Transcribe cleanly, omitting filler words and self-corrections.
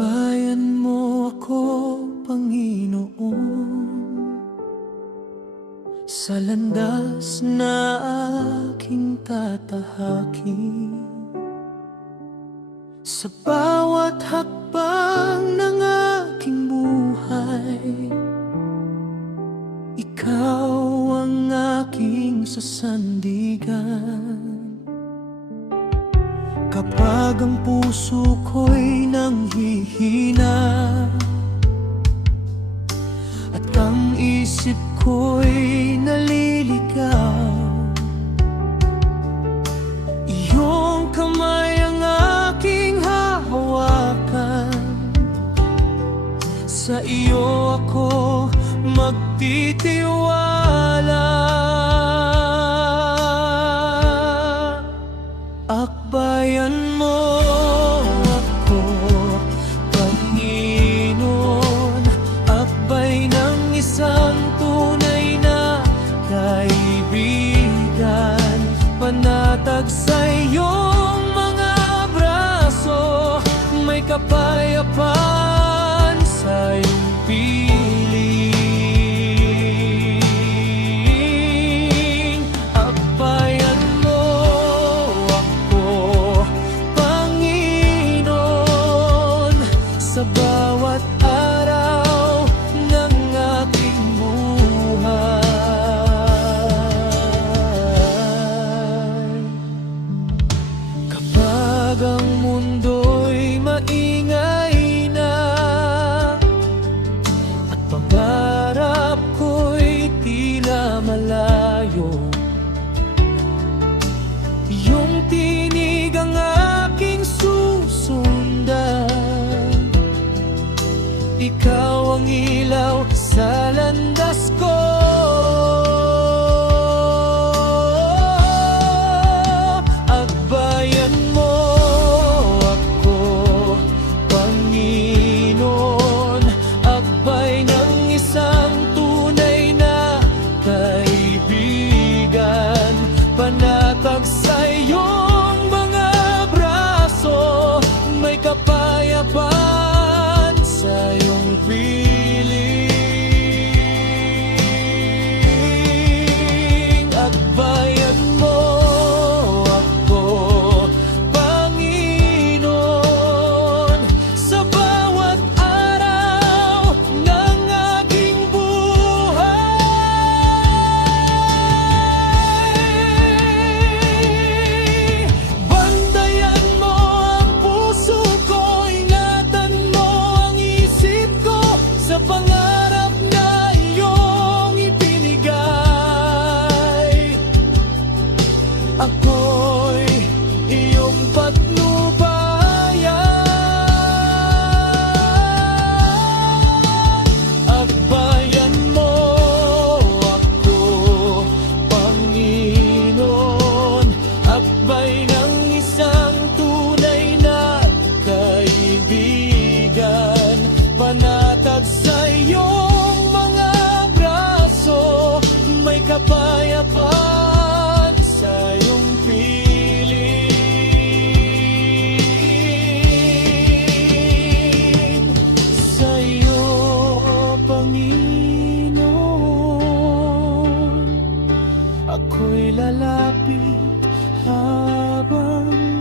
Gabayan mo ako, Panginoon, sa landas na aking tatahakin. Sa bawat hakbang ng aking buhay, ikaw ang aking sasandigan. Kapag ang puso ko'y nanghihina at ang isip ko'y naliligaw, iyong kamay ang aking hahawakan. Sa iyo ako magtitiwala. Akbayan mo ako, Panginoon, akbay ng isang tunay na kaibigan. Panatag sa iyong mga braso, may kapayapaan sa iyong piling. Akbayan mo ako, Panginoon, sa bawat araw ng aking buhay. Kapag ang mundo'y maingay na at pangarap ko'y tila malayo, iyong tinig ang aking susundan. Ikaw ang ilaw sa landas ko. Akbayan mo ako, Panginoon, akbay ng isang tunay na kaibigan. Panatag sa iyong mga braso, may kapayapaan sa iyong piling. Akbayan mo ako, Panginoon, sa bawat araw ng aking buhay. Bantayan mo ang puso ko, ingatan mo ang isip ko, sa pangarap na iyong ibinigay. Ako'y iyong patnubayan. Akbayan mo ako, Panginoon, akbay ng isang tunay na kaibigan. Panatag sa iyong mga braso, may kapayapaan sa iyong piling. Sa iyo, Panginoon, ako'y lalapit habang